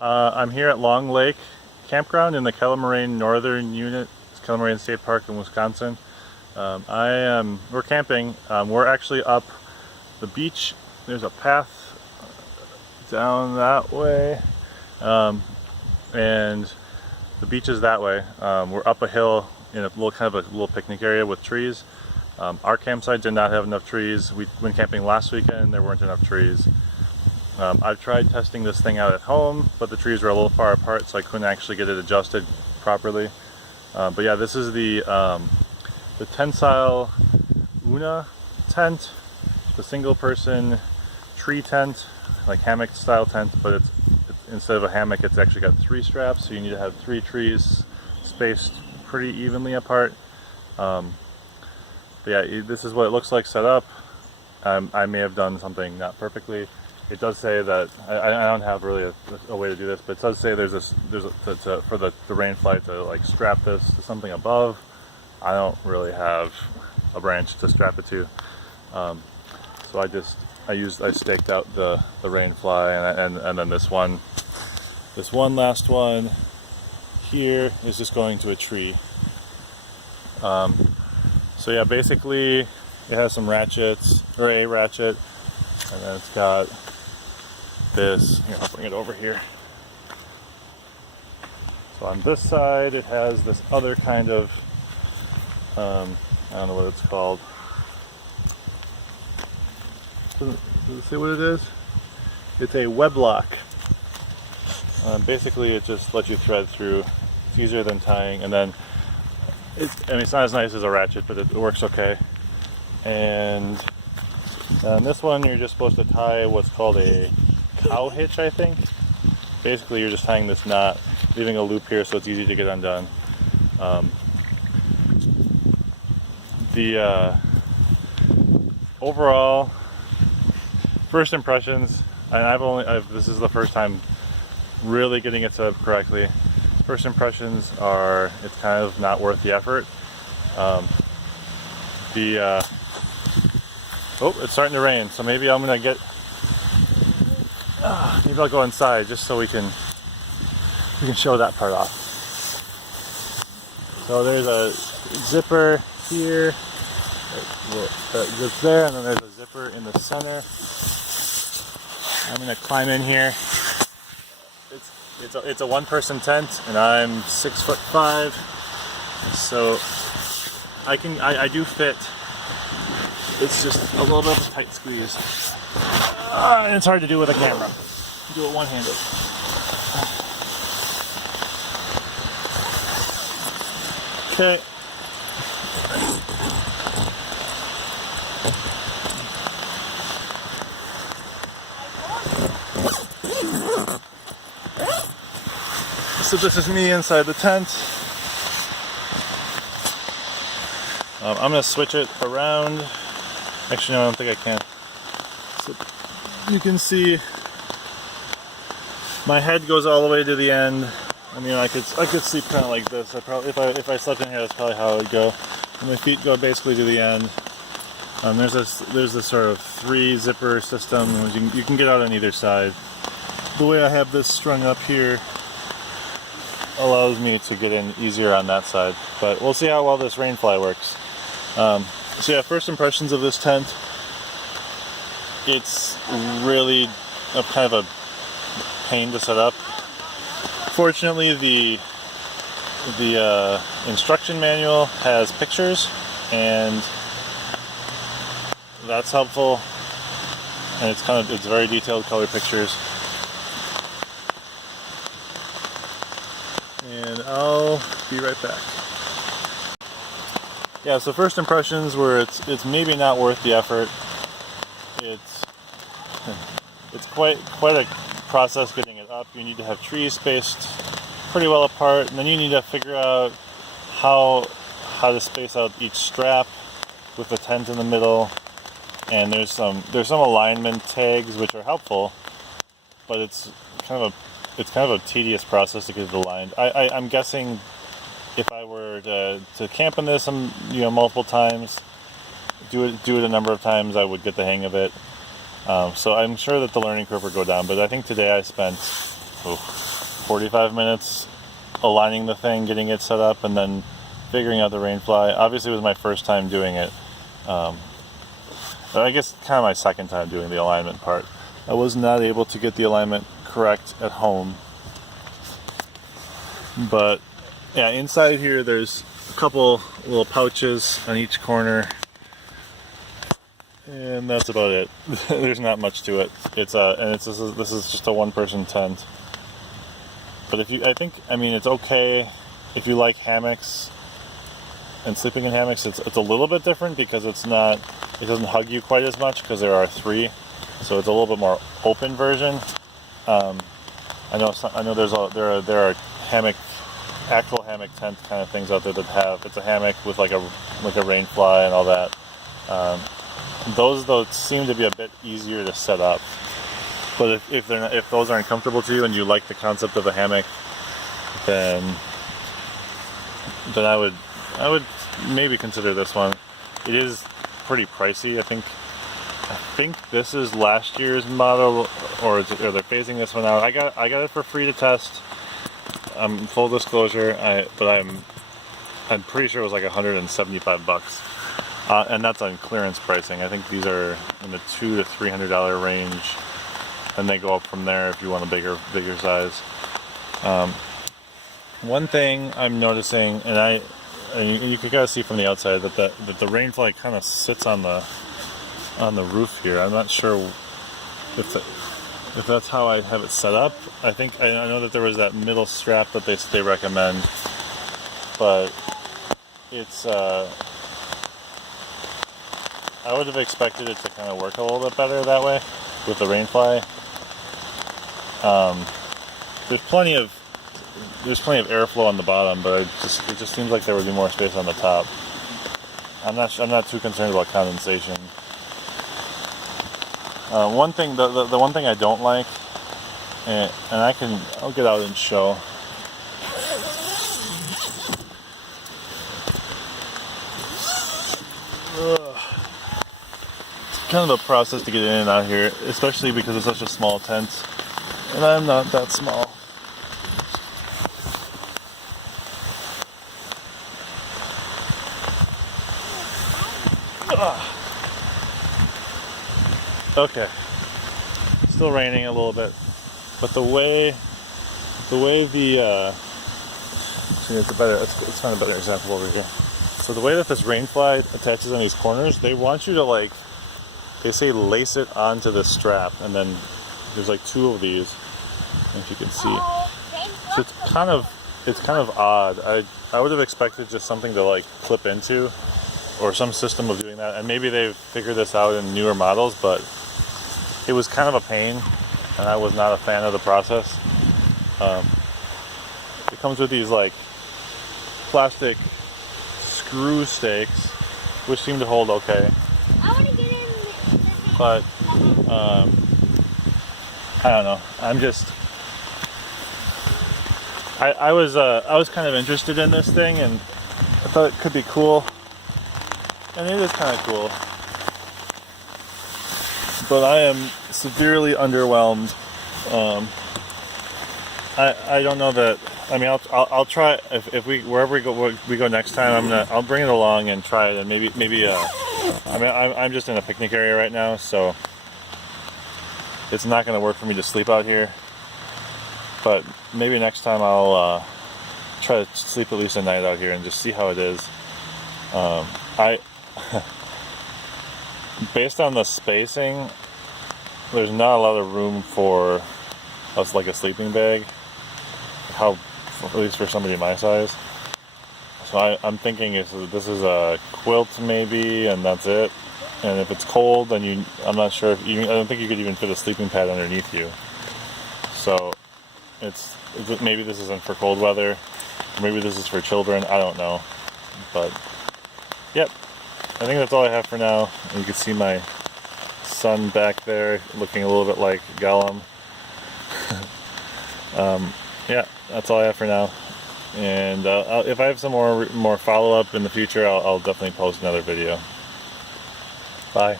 I'm here at Long Lake Campground in the Moraine Northern Unit, Moraine State Park in Wisconsin. We're camping. We're actually up the beach. There's a path down that way, and the beach is that way. We're up a hill in a little picnic area with trees. Our campsite did not have enough trees. We went camping last weekend. There weren't enough trees. I've tried testing this thing out at home, but the trees were a little far apart, so I couldn't actually get it adjusted properly. But yeah, this is the Tentsile UNA tent, the single-person tree tent, like hammock-style tent, but instead of a hammock, it's actually got 3 straps, so you need to have 3 trees spaced pretty evenly apart. But yeah, this is what it looks like set up. I may have done something not perfectly. It does say that I don't have really a way to do this, but it does say for the rain fly to like strap this to something above. I don't really have a branch to strap it to, so I staked out the rain fly, and then this one last one here is just going to a tree. So yeah, basically it has some ratchets, or a ratchet, and then it's got this. Here, I'll bring it over here. So on this side it has this other kind of, I don't know what it's called. Does it say what it is? It's a web lock. Basically it just lets you thread through. It's easier than tying, and then it's not as nice as a ratchet, but it works okay. And on this one you're just supposed to tie what's called a cow hitch, I think. Basically you're just tying this knot, leaving a loop here so it's easy to get undone. The overall first impressions, and this is the first time really getting it set up correctly. First impressions are it's kind of not worth the effort. Oh, it's starting to rain, so maybe I'm gonna maybe I'll go inside just so we can show that part off. So there's a zipper here that zips there, and then there's a zipper in the center. I'm gonna climb in here. It's a one-person tent, and I'm 6'5", so I do fit. It's just a little bit of a tight squeeze. And it's hard to do with a camera. Do it one-handed. Okay. So this is me inside the tent. I'm going to switch it around. Actually, no, I don't think I can. So you can see my head goes all the way to the end. I mean, I could sleep kind of like this. If I slept in here, that's probably how it would go. And my feet go basically to the end. There's this sort of 3 zipper system. You can get out on either side. The way I have this strung up here allows me to get in easier on that side. But we'll see how well this rain fly works. So yeah, first impressions of this tent. It's really kind of a pain to set up. Fortunately, the instruction manual has pictures, and that's helpful. And it's very detailed color pictures. And I'll be right back. Yeah, so first impressions were it's maybe not worth the effort. It's quite a process getting it up. You need to have trees spaced pretty well apart, and then you need to figure out how to space out each strap with the tent in the middle. And there's some alignment tags which are helpful, but it's kind of a tedious process to get it aligned. I'm guessing if I were to camp in this multiple times, do it a number of times, I would get the hang of it. So I'm sure that the learning curve would go down, but I think today I spent 45 minutes aligning the thing, getting it set up, and then figuring out the rain fly. Obviously it was my first time doing it. I guess kind of my second time doing the alignment part. I was not able to get the alignment correct at home. But yeah, inside here there's a couple little pouches on each corner. And that's about it. There's not much to it. This is just a one-person tent. But I mean it's okay if you like hammocks and sleeping in hammocks. It's a little bit different because it doesn't hug you quite as much because there are 3, so it's a little bit more open version. I know there are actual hammock tent kind of things out there that have, it's a hammock with like a rain fly and all that. Those though seem to be a bit easier to set up. But if those aren't comfortable to you and you like the concept of a hammock, then I would maybe consider this one. It is pretty pricey. I think this is last year's model, or they're phasing this one out. I got it for free to test. Full disclosure, I'm pretty sure it was like $175. And that's on clearance pricing. I think these are in the $200 to $300 range, and they go up from there if you want a bigger size. One thing I'm noticing, and you can kind of see from the outside that the rain fly kind of sits on the roof here. I'm not sure if that's how I have it set up. I know that there was that middle strap that they recommend, but it's I would have expected it to kind of work a little bit better that way with the rain fly. There's plenty of airflow on the bottom, but it just seems like there would be more space on the top. I'm not too concerned about condensation. The one thing I don't like, and I'll get out and show. It's kind of a process to get in and out here, especially because it's such a small tent, and I'm not that small. Okay, still raining a little bit, but the way let's find a better example over here. So the way that this rain fly attaches on these corners, they want you to they say lace it onto the strap, and then there's like 2 of these, if you can see. So it's kind of odd. I would have expected just something to clip into, or some system of doing that, and maybe they've figured this out in newer models, but it was kind of a pain, and I was not a fan of the process. It comes with these plastic screw stakes, which seem to hold okay. I want to get in. But I don't know. I was kind of interested in this thing, and I thought it could be cool, and it is kind of cool. But I am severely underwhelmed. I don't know that. I mean, I'll try if wherever we go next time. I'll bring it along and try it, and maybe. I mean, I'm just in a picnic area right now, so it's not going to work for me to sleep out here. But maybe next time I'll try to sleep at least a night out here and just see how it is. Based on the spacing, there's not a lot of room for us a sleeping bag. At least for somebody my size. So I'm thinking this is a quilt maybe, and that's it. And if it's cold, then I'm not sure I don't think you could even fit a sleeping pad underneath you. So maybe this isn't for cold weather. Maybe this is for children. I don't know. But yep, I think that's all I have for now. You can see my son back there looking a little bit like Gollum. Yeah, that's all I have for now. And if I have some more follow-up in the future, I'll definitely post another video. Bye.